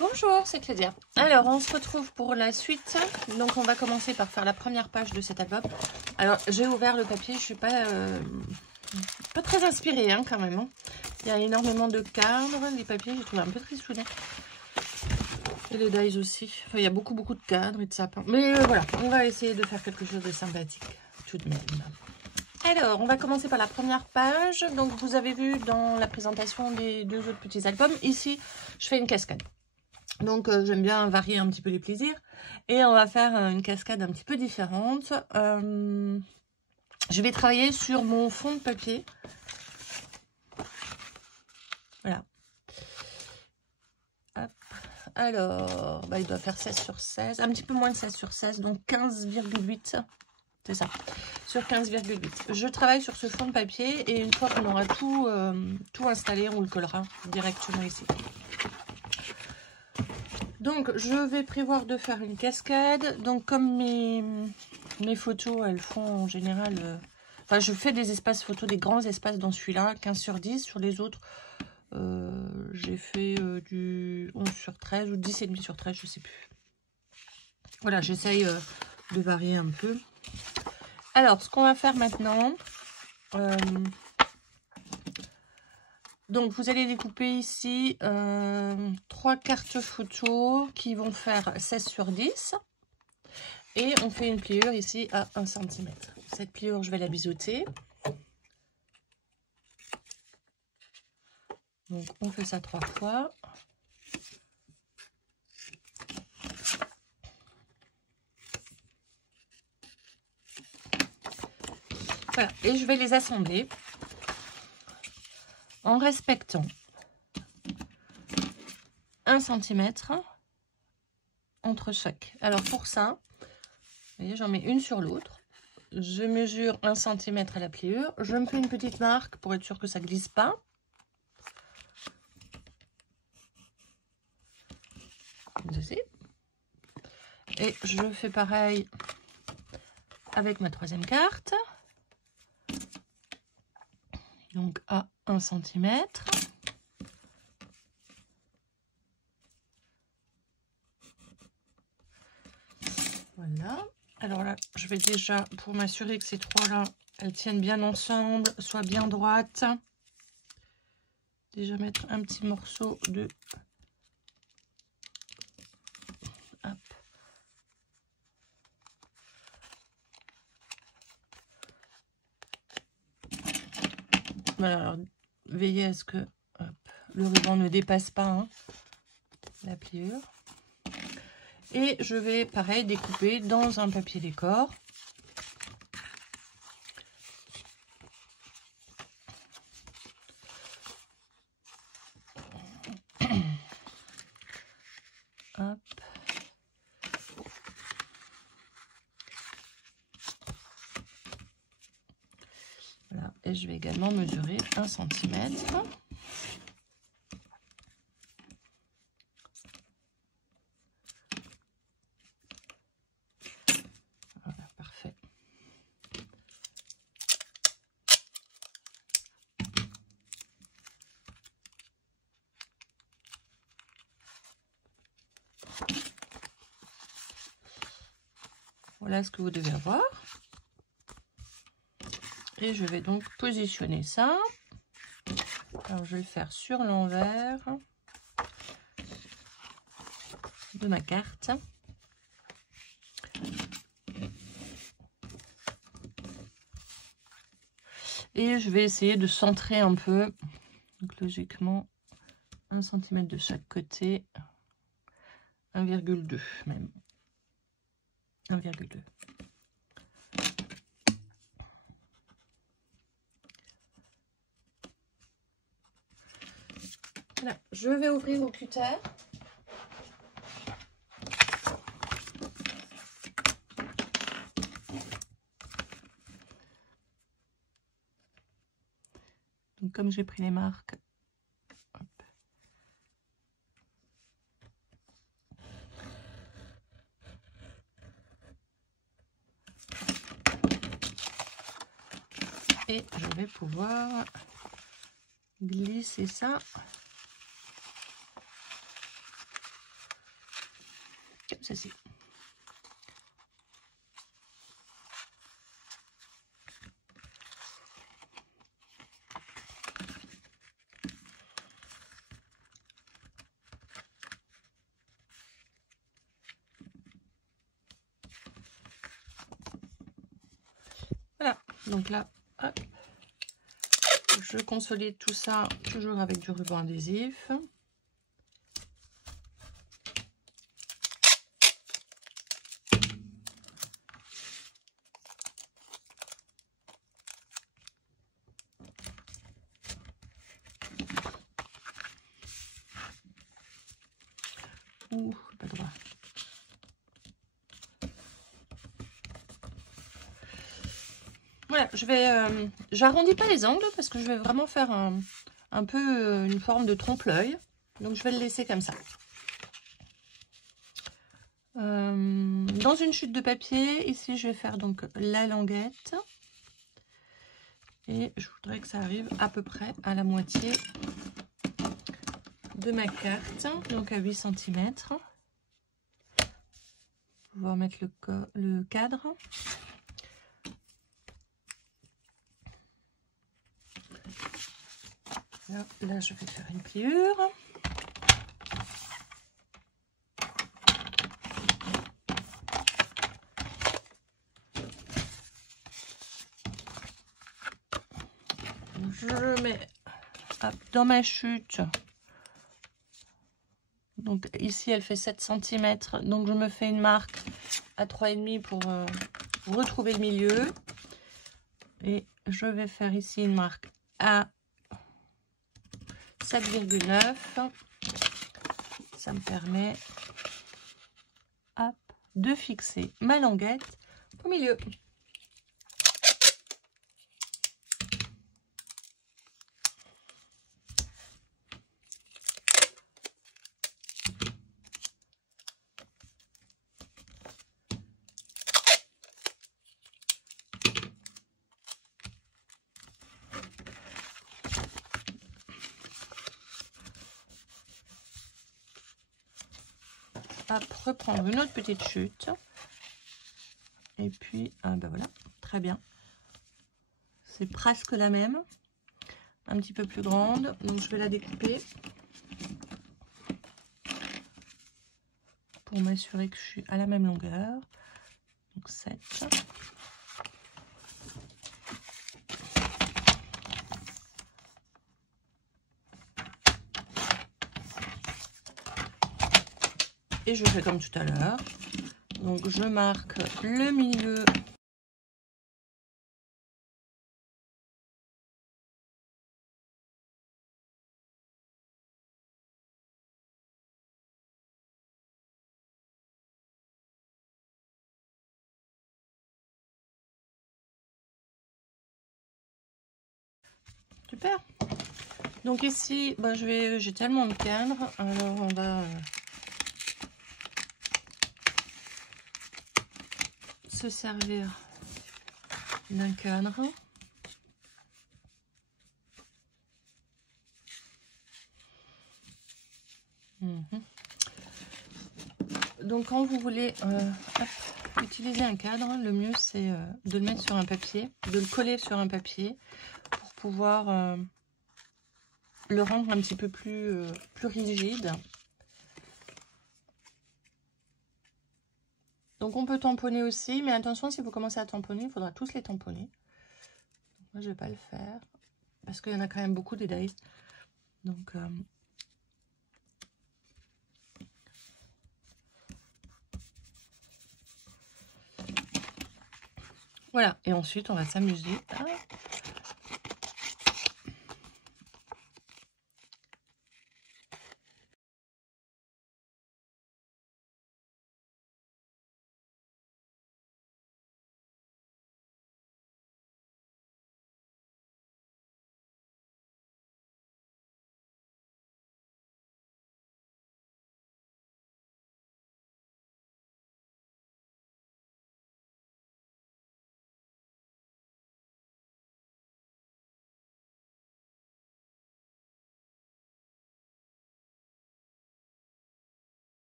Bonjour, c'est Claudia. Alors, on se retrouve pour la suite. Donc, on va commencer par faire la première page de cet album. Alors, j'ai ouvert le papier, je suis pas très inspirée hein, quand même. Hein. Il y a énormément de cadres, les papiers, j'ai trouvé un peu tristounés. Et les dies aussi. Enfin, il y a beaucoup de cadres et de sapins. Mais voilà, on va essayer de faire quelque chose de sympathique tout de même. Alors, on va commencer par la première page. Donc, vous avez vu dans la présentation des deux autres petits albums, ici, je fais une cascade. Donc, j'aime bien varier un petit peu les plaisirs. Et on va faire une cascade un petit peu différente. Je vais travailler sur mon fond de papier. Voilà. Hop. Alors, bah, il doit faire 16 sur 16. Un petit peu moins de 16 sur 16. Donc, 15,8. C'est ça. Sur 15,8. Je travaille sur ce fond de papier. Et une fois qu'on aura tout installé, on le collera directement ici. Donc, je vais prévoir de faire une cascade. Donc, comme mes photos, elles font en général... Enfin, je fais des espaces photos, des grands espaces dans celui-là, 15 sur 10. Sur les autres, j'ai fait du 11 sur 13 ou 10,5 sur 13, je sais plus. Voilà, j'essaye de varier un peu. Alors, ce qu'on va faire maintenant... Donc, vous allez découper ici 3 cartes photos qui vont faire 16 sur 10. Et on fait une pliure ici à 1 cm. Cette pliure, je vais la biseauter. Donc, on fait ça 3 fois. Voilà, et je vais les assembler en respectant 1 cm entre chaque. Alors pour ça, vous voyez, j'en mets une sur l'autre. Je mesure 1 cm à la pliure. Je me fais une petite marque pour être sûr que ça ne glisse pas. Comme ceci. Et je fais pareil avec ma troisième carte. Donc à 1 cm. Voilà. Alors là, je vais déjà, pour m'assurer que ces trois-là, elles tiennent bien ensemble, soient bien droites. Déjà mettre un petit morceau de... Hop. Voilà, alors, veillez à ce que le ruban ne dépasse pas hein, la pliure. Et je vais, pareil, découper dans un papier décor. Hop. Voilà. Et je vais également mesurer 1 cm. Voilà ce que vous devez avoir. Et je vais donc positionner ça. Alors, je vais le faire sur l'envers de ma carte. Et je vais essayer de centrer un peu. Donc, logiquement, 1 cm de chaque côté. 1,2 même. 1,2. Voilà, je vais ouvrir au cutter. Donc comme j'ai pris les marques, hop. Et je vais pouvoir glisser ça ceci. Voilà, donc là, hop, je consolide tout ça toujours avec du ruban adhésif. Ouh, pas droit. Voilà, j'arrondis pas les angles parce que je vais vraiment faire un peu une forme de trompe-l'œil. Donc je vais le laisser comme ça. Dans une chute de papier, ici je vais faire donc la languette. Et je voudrais que ça arrive à peu près à la moitié de ma carte, donc à 8 cm. Pouvoir mettre le cadre. Là, je vais faire une pliure. Je mets dans ma chute. Donc ici, elle fait 7 cm. Donc je me fais une marque à 3,5 pour retrouver le milieu. Et je vais faire ici une marque à 7,9. Ça me permet de fixer ma languette au milieu. Reprendre une autre petite chute et puis ben voilà, très bien, c'est presque la même, un petit peu plus grande, donc je vais la découper pour m'assurer que je suis à la même longueur. Donc 7. Et je fais comme tout à l'heure. Donc je marque le milieu . Super. Donc ici, ben, j'ai tellement de cadres, alors on va se servir d'un cadre. Donc quand vous voulez utiliser un cadre, le mieux c'est de le mettre sur un papier, de le coller sur un papier pour pouvoir le rendre un petit peu plus rigide. Donc on peut tamponner aussi, mais attention, si vous commencez à tamponner, il faudra tous les tamponner. Moi je vais pas le faire parce qu'il y en a quand même beaucoup des Days. Donc voilà, et ensuite on va s'amuser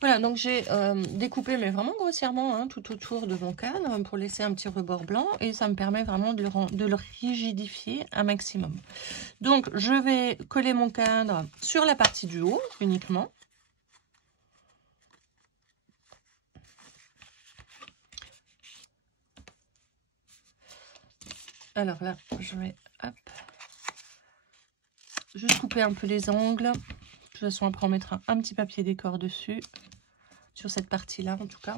Voilà, donc j'ai découpé, mais vraiment grossièrement, hein, tout autour de mon cadre pour laisser un petit rebord blanc. Et ça me permet vraiment de le rigidifier un maximum. Donc, je vais coller mon cadre sur la partie du haut uniquement. Alors là, je vais hop, juste couper un peu les angles. De toute façon, après, on mettra un petit papier décor dessus, sur cette partie-là en tout cas.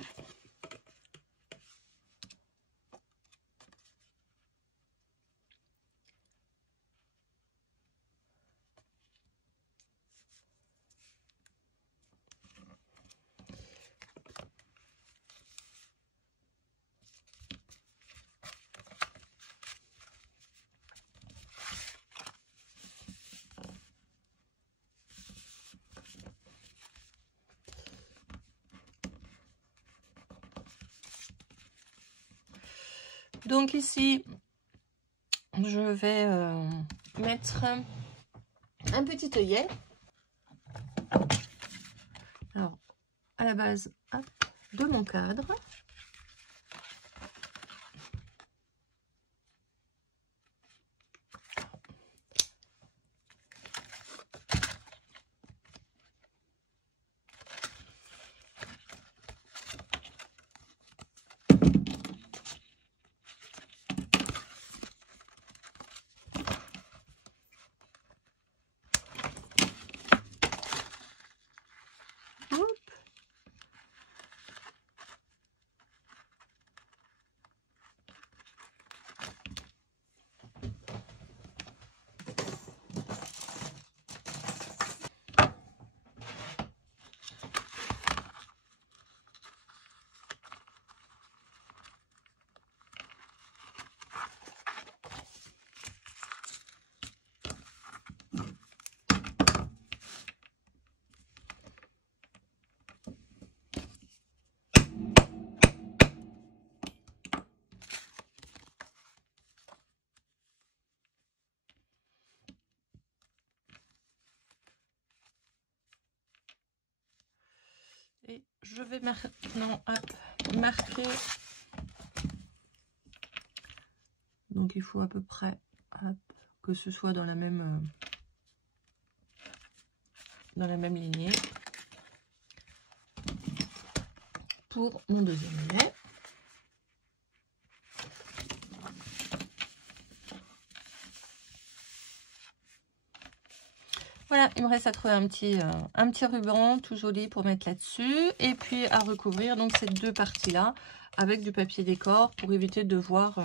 Donc ici, je vais mettre un petit œillet. Alors, à la base hop, de mon cadre. Et je vais maintenant marquer. Donc il faut à peu près que ce soit dans la même lignée pour mon deuxième œillet. Voilà, il me reste à trouver un petit ruban tout joli pour mettre là-dessus. Et puis à recouvrir donc ces deux parties-là avec du papier décor pour éviter de voir...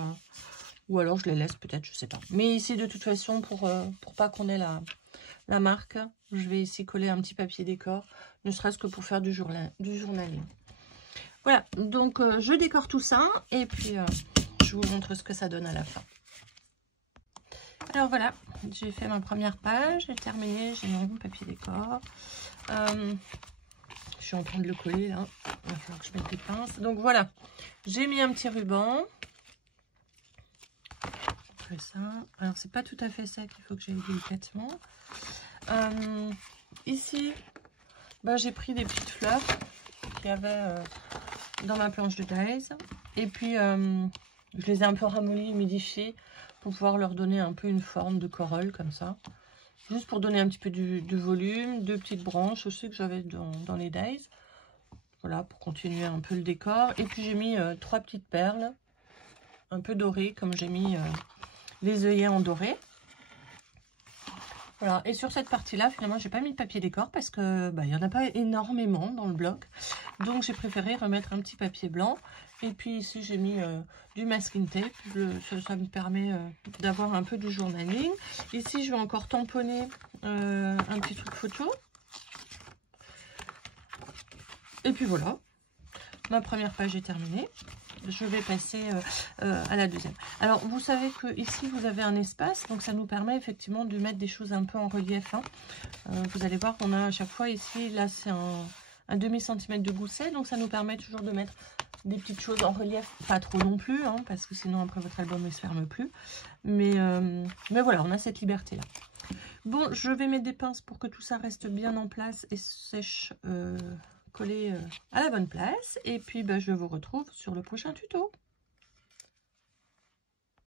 ou alors je les laisse peut-être, je sais pas. Mais ici, de toute façon, pour pas qu'on ait la marque, je vais ici coller un petit papier décor, ne serait-ce que pour faire du journaling. Voilà, donc je décore tout ça et puis je vous montre ce que ça donne à la fin. Alors voilà, j'ai fait ma première page, j'ai terminé, j'ai mis mon papier décor. Je suis en train de le coller là, il va falloir que je mette des pinces. Donc voilà, j'ai mis un petit ruban. Après ça, alors c'est pas tout à fait ça qu'il faut que j'aille délicatement. Ici, bah, j'ai pris des petites fleurs qu'il y avait dans ma planche de dies. Et puis, je les ai un peu ramollies, humidifiées pour pouvoir leur donner un peu une forme de corolle comme ça. Juste pour donner un petit peu de volume, deux petites branches aussi que j'avais dans les dies. Voilà, pour continuer un peu le décor. Et puis j'ai mis trois petites perles, un peu dorées, comme j'ai mis les œillets en doré. Voilà, et sur cette partie-là, finalement, j'ai pas mis de papier décor parce que il y en a pas énormément dans le bloc. Donc j'ai préféré remettre un petit papier blanc. Et puis ici, j'ai mis du masking tape. Ça me permet d'avoir un peu du journaling. Ici, je vais encore tamponner un petit truc photo. Et puis voilà, ma première page est terminée. Je vais passer à la deuxième. Alors, vous savez que ici, vous avez un espace. Donc, ça nous permet effectivement de mettre des choses un peu en relief. Hein. Vous allez voir qu'on a à chaque fois ici, là, c'est un demi-centimètre de gousset. Donc, ça nous permet toujours de mettre des petites choses en relief. Pas trop non plus, hein, parce que sinon, après, votre album ne se ferme plus. Mais voilà, on a cette liberté-là. Bon, je vais mettre des pinces pour que tout ça reste bien en place et sèche coller à la bonne place. Et puis, je vous retrouve sur le prochain tuto.